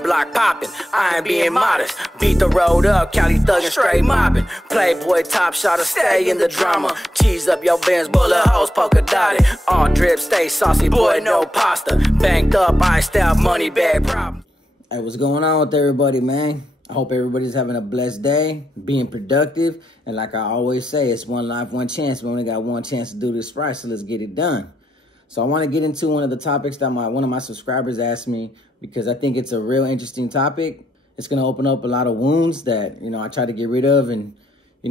my block popping. I ain't being modest. Beat the road up, Cali thuggin' straight mopping. Playboy top shot to stay in the drama. Cheese up your Benz, bullet holes polka dotted. All drip, stay saucy, boy, no pasta. Banked up, iced out, money bag problem. Hey, what's going on with everybody, man? I hope everybody's having a blessed day, being productive. And like I always say, it's one life, one chance. We only got one chance to do this right, so let's get it done. So I want to get into one of the topics that one of my subscribers asked me, because I think it's a real interesting topic. It's going to open up a lot of wounds that, I try to get rid of. And,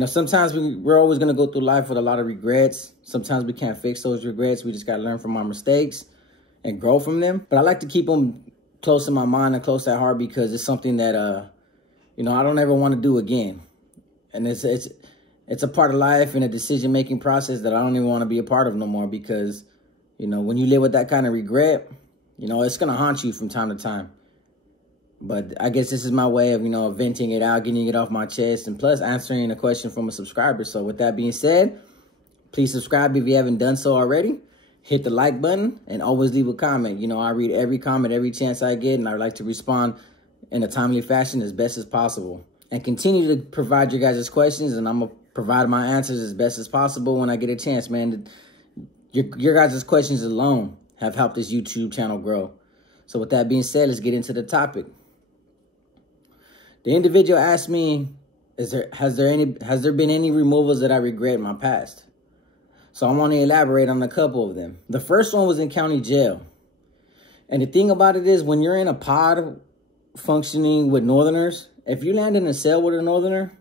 sometimes we're always going to go through life with a lot of regrets. Sometimes we can't fix those regrets. We just got to learn from our mistakes and grow from them. But I like to keep them close in my mind and close at heart, because it's something that, I don't ever want to do again. And it's a part of life and a decision-making process that I don't even want to be a part of no more, because, when you live with that kind of regret, it's going to haunt you from time to time. But I guess this is my way of, venting it out, getting it off my chest, and plus answering a question from a subscriber. So with that being said, please subscribe if you haven't done so already. Hit the like button and always leave a comment. I read every comment every chance I get, and I like to respond in a timely fashion as best as possible. And continue to provide your guys' questions, and I'm going to provide my answers as best as possible when I get a chance, man. Your guys' questions alone have helped this YouTube channel grow. So with that being said, let's get into the topic. The individual asked me, has there been any removals that I regret in my past? So I want to elaborate on a couple of them. The first one was in county jail. And the thing about it is, when you're in a pod functioning with Northerners, if you land in a cell with a Northerner,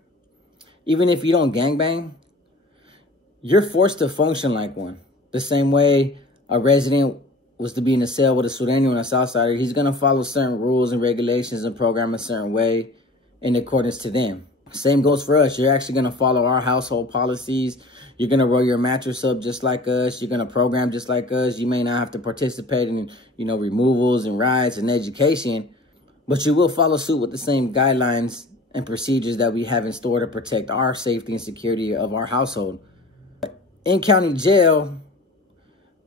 even if you don't gangbang, you're forced to function like one. The same way a resident was to be in a cell with a Sureño and a Southsider, he's going to follow certain rules and regulations and program a certain way in accordance to them. Same goes for us. You're actually going to follow our household policies. You're going to roll your mattress up just like us. You're going to program just like us. You may not have to participate in, removals and rides and education, but you will follow suit with the same guidelines and procedures that we have in store to protect our safety and security of our household. In county jail,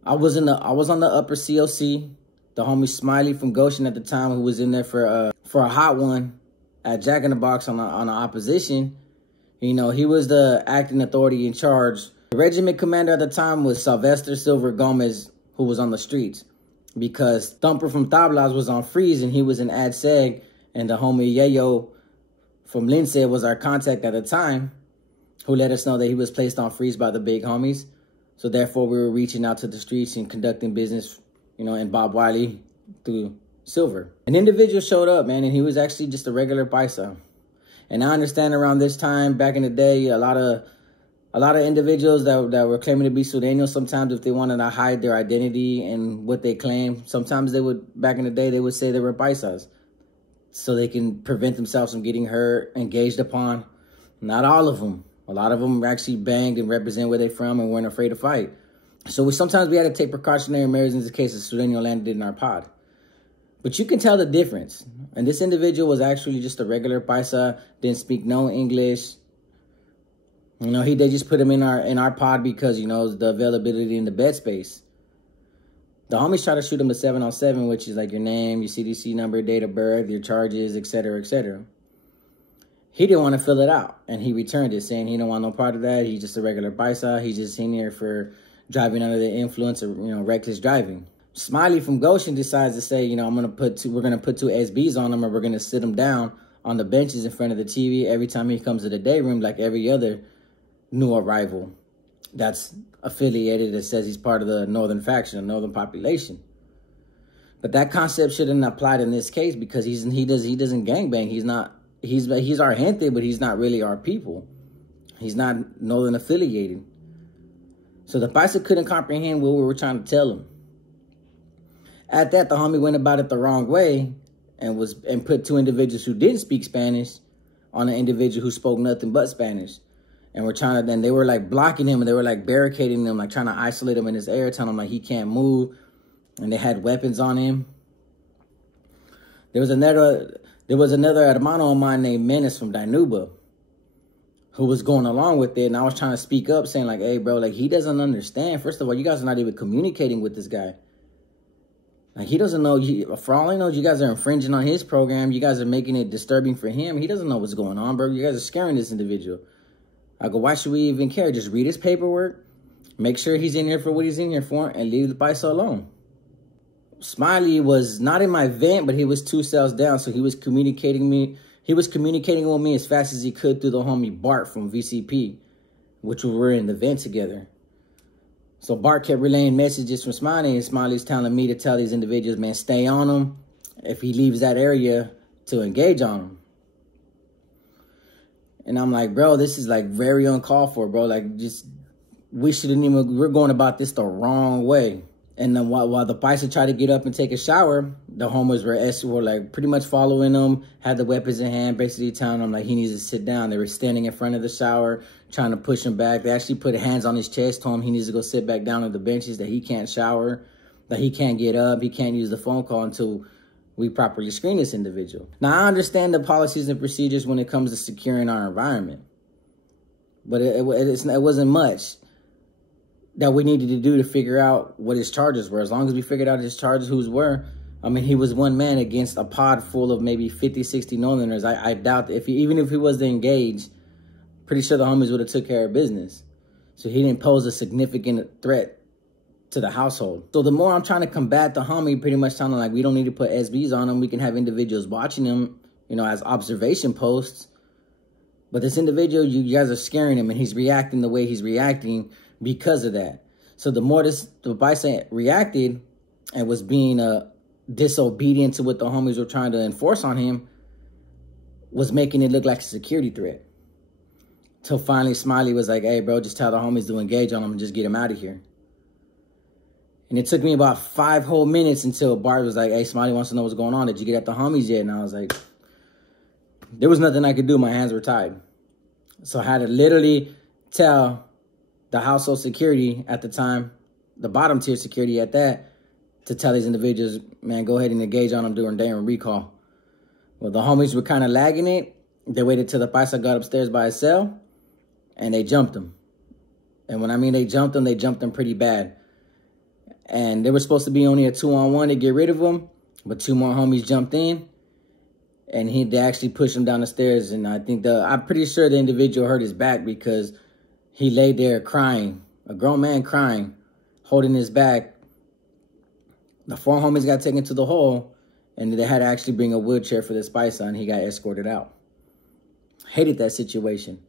I was on the upper COC. The homie Smiley from Goshen at the time, who was in there for a hot one at Jack in the Box on the opposition. He was the acting authority in charge. The regiment commander at the time was Sylvester Silver Gomez, who was on the streets, because Thumper from Tablas was on freeze and he was in Ad Seg, and the homie Yayo from Lindsay was our contact at the time, who let us know that he was placed on freeze by the big homies. So therefore, we were reaching out to the streets and conducting business, in Bob Wiley through Silver. An individual showed up, man, and he was actually just a regular paisa. And I understand around this time, back in the day, a lot of individuals that were claiming to be Sureños, sometimes if they wanted to hide their identity and what they claim, sometimes back in the day, they would say they were paisas, so they can prevent themselves from getting hurt, engaged upon. Not all of them. A lot of them actually banged and represent where they're from and weren't afraid to fight. So sometimes we had to take precautionary measures in the case of Sureño landed in our pod. But you can tell the difference. And this individual was actually just a regular paisa, didn't speak no English. They just put him in our pod because, the availability in the bed space. The homies try to shoot him a 7-on-7, which is like your name, your CDC number, date of birth, your charges, etc., etc. He didn't want to fill it out, and he returned it, saying he don't want no part of that. He's just a regular paisa. He's just in here for driving under the influence of, reckless driving. Smiley from Goshen decides to say, we're gonna put two SBs on him, and we're gonna sit him down on the benches in front of the TV every time he comes to the day room, like every other new arrival that's affiliated that says he's part of the northern faction, the northern population. But that concept shouldn't apply in this case, because he doesn't gangbang. He's our gente, but he's not really our people. He's not northern affiliated. So the paisa couldn't comprehend what we were trying to tell him. At that, the homie went about it the wrong way and put two individuals who didn't speak Spanish on an individual who spoke nothing but Spanish. And then they were like blocking him, and they were like barricading him, like trying to isolate him in his area, telling him like he can't move. And they had weapons on him. There was another hermano of mine named Menace from Dinuba who was going along with it. And I was trying to speak up, saying like, hey, bro, like he doesn't understand. First of all, you guys are not even communicating with this guy. Like, he doesn't know, for all he knows, you guys are infringing on his program. You guys are making it disturbing for him. He doesn't know what's going on, bro. You guys are scaring this individual. I go, why should we even care? Just read his paperwork, make sure he's in here for what he's in here for, and leave the paisa alone. Smiley was not in my vent, but he was 2 cells down, so he was communicating with me as fast as he could through the homie Bart from VCP, which we were in the vent together. So Bart kept relaying messages from Smiley, and Smiley's telling me to tell these individuals, man, stay on him. If he leaves that area, to engage on him. And I'm like, bro, this is like very uncalled for, bro. Like, just, we're going about this the wrong way. And then while the paisa tried to get up and take a shower, the homies were like pretty much following him, had the weapons in hand, basically telling him like he needs to sit down. They were standing in front of the shower, trying to push him back. They actually put hands on his chest, told him he needs to go sit back down on the benches, that he can't shower, that he can't get up, he can't use the phone call until we properly screen this individual. Now, I understand the policies and procedures when it comes to securing our environment, but it wasn't much that we needed to do to figure out what his charges were. As long as we figured out his charges, I mean, he was one man against a pod full of maybe 50, 60 Northerners. I doubt that even if he was to engage, pretty sure the homies would have took care of business. So he didn't pose a significant threat to the household. So the more I'm trying to combat the homie, pretty much sounding like we don't need to put SBs on him. We can have individuals watching him, you know, as observation posts. But this individual, you guys are scaring him, and he's reacting the way he's reacting because of that. So the more the paisa reacted and was being disobedient to what the homies were trying to enforce on him, was making it look like a security threat. Till finally Smiley was like, hey, bro, just tell the homies to engage on him and just get him out of here. And it took me about 5 whole minutes until Bart was like, hey, Smiley wants to know what's going on. Did you get at the homies yet? And I was like, there was nothing I could do. My hands were tied. So I had to literally tell the household security at the time, the bottom tier security at that, to tell these individuals, man, go ahead and engage on them during daring recall. Well, the homies were kind of lagging it. They waited till the paisa got upstairs by his cell, and they jumped him. And when I mean they jumped him pretty bad. And there was supposed to be only a 2-on-1 to get rid of him, but 2 more homies jumped in, and they actually pushed him down the stairs. And I think I'm pretty sure the individual hurt his back because he laid there crying, a grown man crying, holding his back. The 4 homies got taken to the hole, and they had to actually bring a wheelchair for this paisa, and he got escorted out. Hated that situation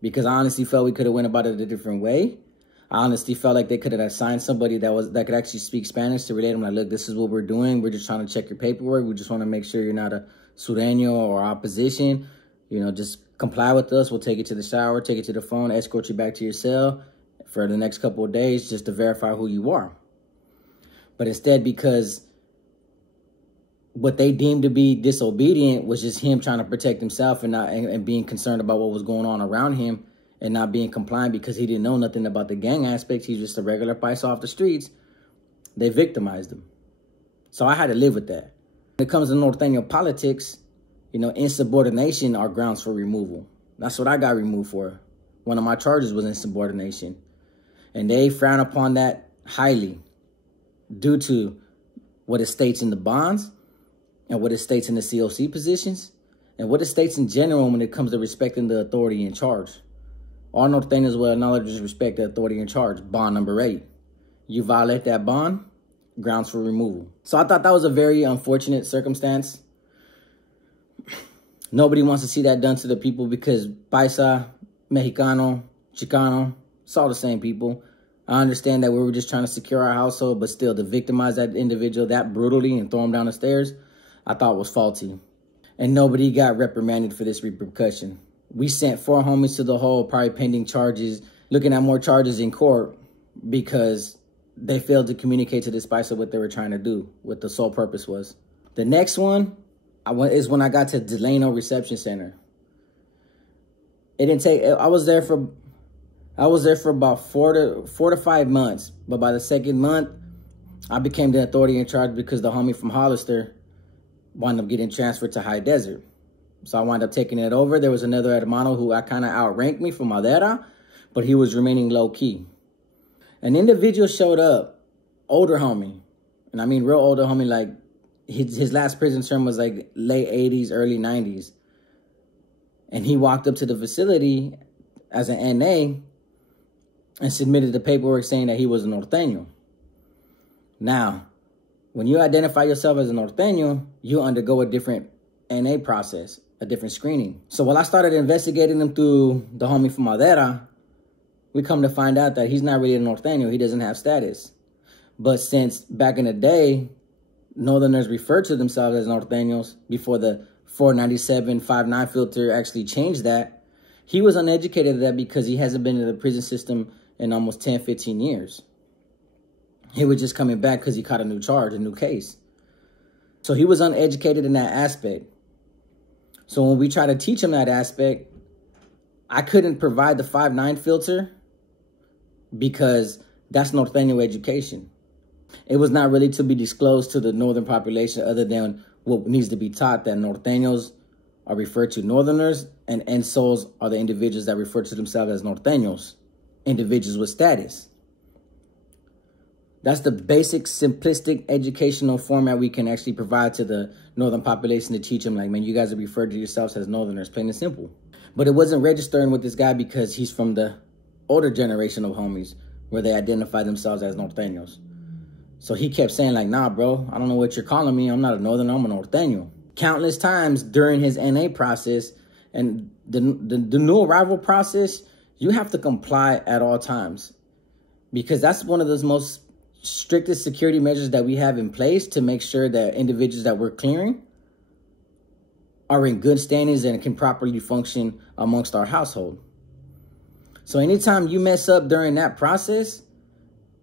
because I honestly felt we could have went about it a different way. I honestly felt like they could have assigned somebody that could actually speak Spanish to relate them. Like, look, this is what we're doing. We're just trying to check your paperwork. We just want to make sure you're not a Sureño or opposition. You know, just comply with us. We'll take you to the shower, take you to the phone, escort you back to your cell for the next couple of days just to verify who you are. But instead, because what they deemed to be disobedient was just him trying to protect himself and being concerned about what was going on around him, and not being compliant because he didn't know nothing about the gang aspects. He's just a regular paisa off the streets. They victimized him. So I had to live with that. When it comes to Norteño politics, you know, insubordination are grounds for removal. That's what I got removed for. One of my charges was insubordination. And they frown upon that highly due to what it states in the bonds and what it states in the COC positions and what it states in general when it comes to respecting the authority in charge. All Norteños will acknowledge and respect the authority in charge. Bond number 8. You violate that bond, grounds for removal. So I thought that was a very unfortunate circumstance. Nobody wants to see that done to the people because paisa, Mexicano, Chicano, it's all the same people. I understand that we were just trying to secure our household, but still to victimize that individual that brutally and throw him down the stairs, I thought was faulty. And nobody got reprimanded for this repercussion. We sent 4 homies to the hole, probably pending charges, looking at more charges in court because they failed to communicate to this paisa what they were trying to do, what the sole purpose was. The next one is when I got to Delano Reception Center. It didn't take, I was there for about 4 to 5 months, but by the 2nd month, I became the authority in charge because the homie from Hollister wound up getting transferred to High Desert. So I wound up taking it over. There was another hermano who kind of outranked me from Madera, but he was remaining low-key. An individual showed up, older homie, And I mean real older homie, like his last prison term was like late 80s, early 90s. And he walked up to the facility as an NA and submitted the paperwork saying that he was a norteño. Now, when you identify yourself as a norteño, you undergo a different NA process, a different screening. So while I started investigating him through the homie from Madera, we come to find out that he's not really a norteño. He doesn't have status. But since back in the day, Northerners referred to themselves as norteños before the 497-59 filter actually changed that, he was uneducated at that because he hasn't been in the prison system in almost 10, 15 years. He was just coming back because he caught a new charge, a new case. So he was uneducated in that aspect. So when we try to teach him that aspect, I couldn't provide the 5-9 filter because that's norteño education. It was not really to be disclosed to the northern population other than what needs to be taught, that norteños are referred to northerners and ensols are the individuals that refer to themselves as norteños, individuals with status. That's the basic, simplistic educational format we can actually provide to the northern population to teach them, like, man, you guys are referred to yourselves as northerners, plain and simple. But it wasn't registering with this guy because he's from the older generation of homies where they identify themselves as norteños. So he kept saying, like, nah, bro, I don't know what you're calling me. I'm not a northerner, I'm a norteño. Countless times during his NA process and the new arrival process, you have to comply at all times because that's one of those most strictest security measures that we have in place to make sure that individuals that we're clearing are in good standings and can properly function amongst our household. So anytime you mess up during that process,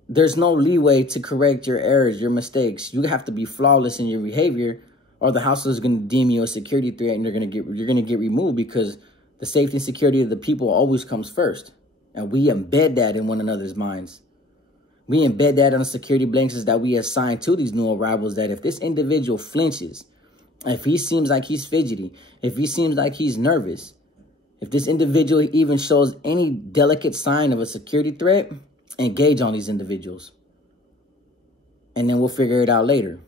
there's no leeway to correct your errors, your mistakes. You have to be flawless in your behavior or the household is going to deem you a security threat and you're going to get removed because the safety and security of the people always comes first. And we embed that in one another's minds. We embed that on the security blankets that we assign to these new arrivals, that if this individual flinches, if he seems like he's fidgety, if he seems like he's nervous, if this individual even shows any delicate sign of a security threat, engage on these individuals. And then we'll figure it out later.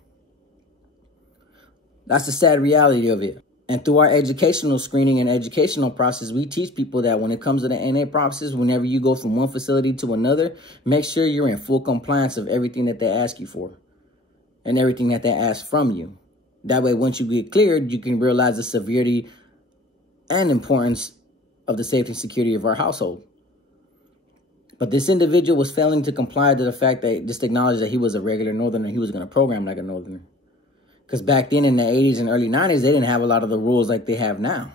That's the sad reality of it. And through our educational screening and educational process, we teach people that when it comes to the NA process, whenever you go from one facility to another, make sure you're in full compliance of everything that they ask you for and everything that they ask from you. That way, once you get cleared, you can realize the severity and importance of the safety and security of our household. But this individual was failing to comply to the fact that just acknowledged that he was a regular northerner. He was going to program like a northerner. Because back then in the 80s and early 90s, they didn't have a lot of the rules like they have now.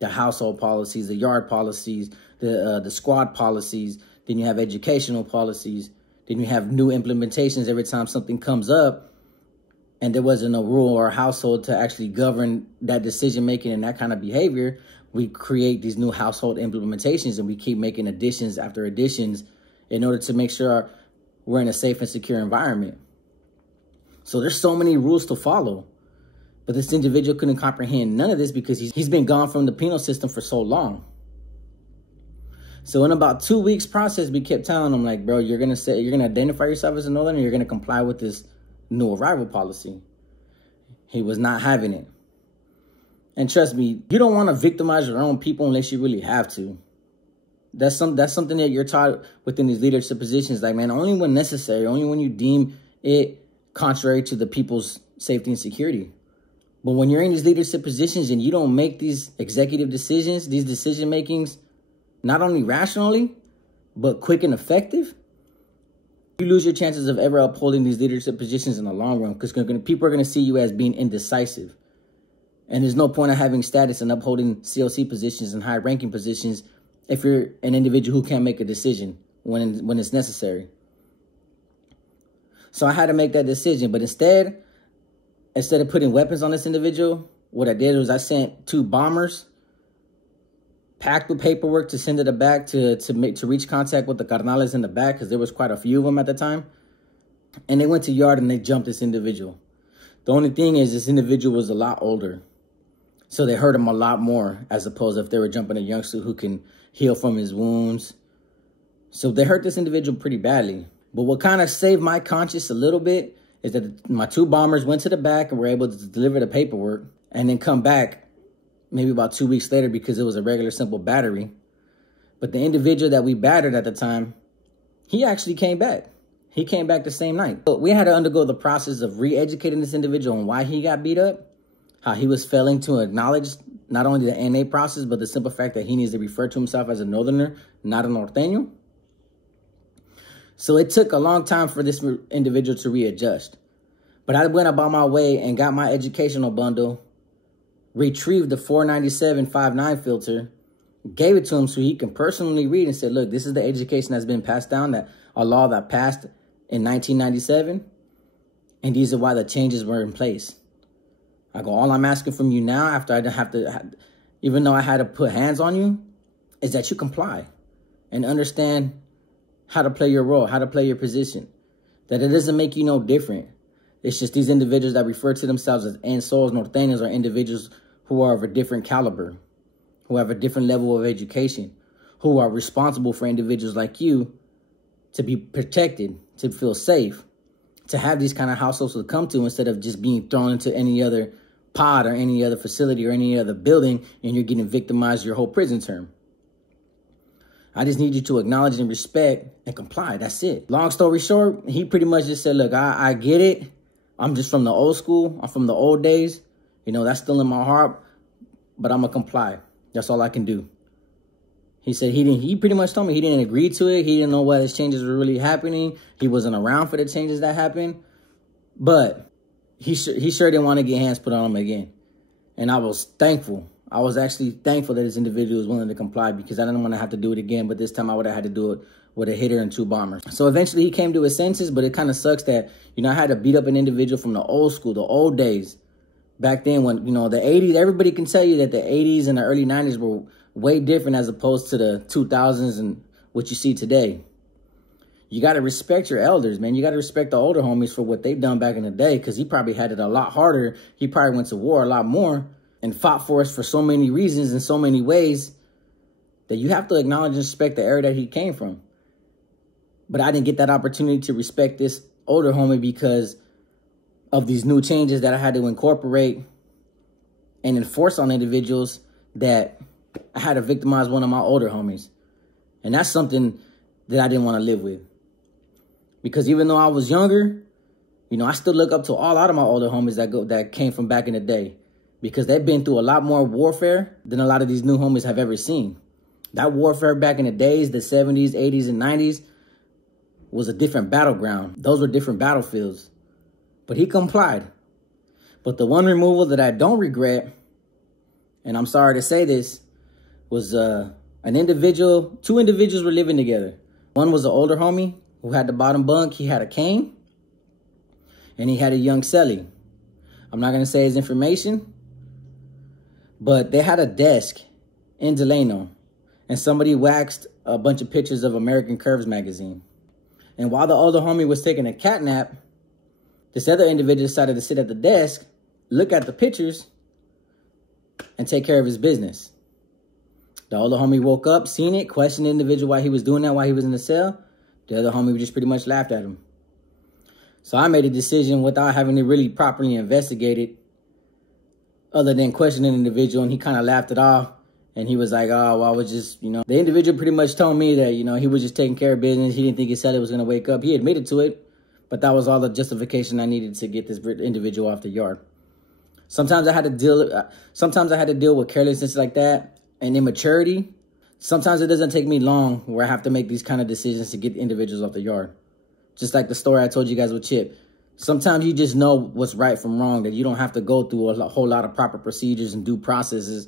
The household policies, the yard policies, the squad policies. Then you have educational policies. Then you have new implementations every time something comes up. And there wasn't a rule or a household to actually govern that decision-making and that kind of behavior. We create these new household implementations and we keep making additions after additions in order to make sure we're in a safe and secure environment. So there's so many rules to follow. But this individual couldn't comprehend none of this because he's been gone from the penal system for so long. So in about 2 weeks process, we kept telling him, like, bro, you're going to identify yourself as a northerner, you're going to comply with this new arrival policy. He was not having it. And trust me, you don't want to victimize your own people unless you really have to. That's something that you're taught within these leadership positions. Like, man, only when necessary, only when you deem it contrary to the people's safety and security. But when you're in these leadership positions and you don't make these executive decisions, these decision makings, not only rationally, but quick and effective, you lose your chances of ever upholding these leadership positions in the long run because people are going to see you as being indecisive. And there's no point of having status and upholding COC positions and high-ranking positions if you're an individual who can't make a decision when it's necessary. So I had to make that decision. But instead of putting weapons on this individual, what I did was I sent 2 bombers packed with paperwork to send to the back to reach contact with the carnales in the back because there was quite a few of them at the time. And they went to yard and they jumped this individual. The only thing is this individual was a lot older. So they hurt him a lot more as opposed to if they were jumping a youngster who can heal from his wounds. So they hurt this individual pretty badly. But what kind of saved my conscience a little bit is that my two bombers went to the back and were able to deliver the paperwork and then come back maybe about 2 weeks later because it was a regular simple battery. But the individual that we battered at the time, he actually came back. He came back the same night. But we had to undergo the process of re-educating this individual on why he got beat up, how he was failing to acknowledge not only the NA process, but the simple fact that he needs to refer to himself as a northerner, not a norteño. So it took a long time for this individual to readjust. But I went about my way and got my educational bundle, retrieved the 497.59 filter, gave it to him so he can personally read and said, look, this is the education that's been passed down, that a law that passed in 1997, and these are why the changes were in place. I go, all I'm asking from you now, after I have to, even though I had to put hands on you, is that you comply and understand how to play your role, how to play your position, that it doesn't make you no different. It's just these individuals that refer to themselves as NSOs, norteños, are individuals who are of a different caliber, who have a different level of education, who are responsible for individuals like you to be protected, to feel safe, to have these kind of households to come to instead of just being thrown into any other pod or any other facility or any other building and you're getting victimized your whole prison term. I just need you to acknowledge and respect and comply. That's it. Long story short, he pretty much just said, look, I get it. I'm just from the old school. I'm from the old days. You know, that's still in my heart, but I'm going to comply. That's all I can do. He said he pretty much told me he didn't agree to it. He didn't know why these changes were really happening. He wasn't around for the changes that happened. But he sure didn't want to get hands put on him again. And I was thankful. I was actually thankful that this individual was willing to comply because I didn't want to have to do it again. But this time I would have had to do it with a hitter and two bombers. So eventually he came to his senses, but it kind of sucks that, you know, I had to beat up an individual from the old school, the old days. Back then when, you know, the 80s, everybody can tell you that the 80s and the early 90s were way different as opposed to the 2000s and what you see today. You got to respect your elders, man. You got to respect the older homies for what they've done back in the day because he probably had it a lot harder. He probably went to war a lot more and fought for us for so many reasons in so many ways that you have to acknowledge and respect the era that he came from. But I didn't get that opportunity to respect this older homie because of these new changes that I had to incorporate and enforce on individuals that I had to victimize one of my older homies. And that's something that I didn't want to live with. Because even though I was younger, you know, I still look up to a lot of my older homies that came from back in the day. Because they've been through a lot more warfare than a lot of these new homies have ever seen. That warfare back in the days, the 70s, 80s, and 90s, was a different battleground. Those were different battlefields. But he complied. But the one removal that I don't regret, and I'm sorry to say this, was two individuals were living together. One was an older homie who had the bottom bunk. He had a cane. And he had a young celly. I'm not going to say his information. But they had a desk in Delano. And somebody waxed a bunch of pictures of American Curves magazine. And while the older homie was taking a cat nap, this other individual decided to sit at the desk, look at the pictures, and take care of his business. The older homie woke up, seen it, questioned the individual why he was doing that while he was in the cell. The other homie just pretty much laughed at him. So I made a decision without having to really properly investigate it, other than questioning the individual, and he kind of laughed it off. And he was like, oh, well, I was just, you know, the individual pretty much told me that, you know, he was just taking care of business. He didn't think his celly was going to wake up. He admitted to it, but that was all the justification I needed to get this individual off the yard. Sometimes I had to deal with carelessness like that and immaturity. Sometimes it doesn't take me long where I have to make these kind of decisions to get individuals off the yard. Just like the story I told you guys with Chip. Sometimes you just know what's right from wrong, that you don't have to go through a whole lot of proper procedures and due processes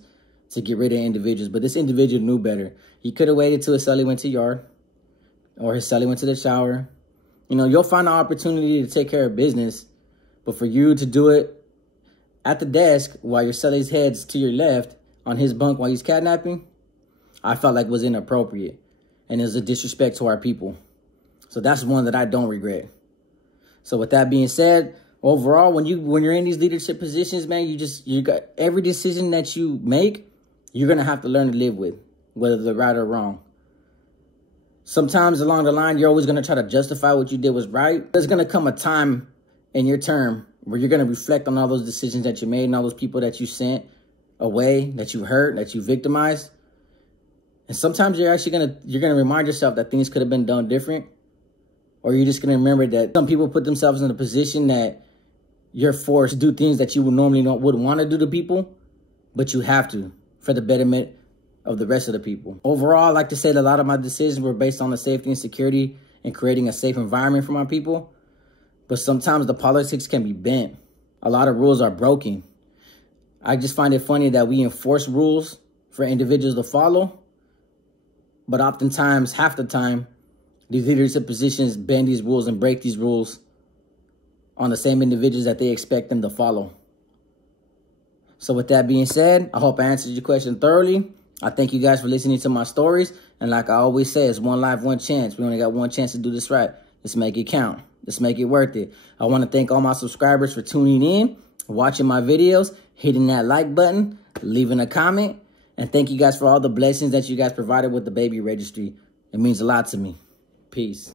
to get rid of individuals. But this individual knew better. He could have waited till his celly went to yard or his celly went to the shower. You know, you'll find an opportunity to take care of business, but for you to do it at the desk while your celly's head's to your left on his bunk while he's catnapping, I felt like was inappropriate and is a disrespect to our people. So that's one that I don't regret. So with that being said, overall, when you're in these leadership positions, man, you got every decision that you make, you're going to have to learn to live with, whether they're right or wrong. Sometimes along the line, you're always going to try to justify what you did was right. There's going to come a time in your term where you're going to reflect on all those decisions that you made and all those people that you sent away, that you hurt, that you victimized. And sometimes you're actually you're going to remind yourself that things could have been done different. Or you're just going to remember that some people put themselves in a position that you're forced to do things that you would normally wouldn't want to do to people, but you have to for the betterment of the rest of the people. Overall, I like to say that a lot of my decisions were based on the safety and security and creating a safe environment for my people. But sometimes the politics can be bent. A lot of rules are broken. I just find it funny that we enforce rules for individuals to follow, but oftentimes, half the time, these leadership positions bend these rules and break these rules on the same individuals that they expect them to follow. So with that being said, I hope I answered your question thoroughly. I thank you guys for listening to my stories. And like I always say, it's one life, one chance. We only got one chance to do this right. Let's make it count. Let's make it worth it. I want to thank all my subscribers for tuning in, watching my videos, hitting that like button, leaving a comment. And thank you guys for all the blessings that you guys provided with the baby registry. It means a lot to me. Peace.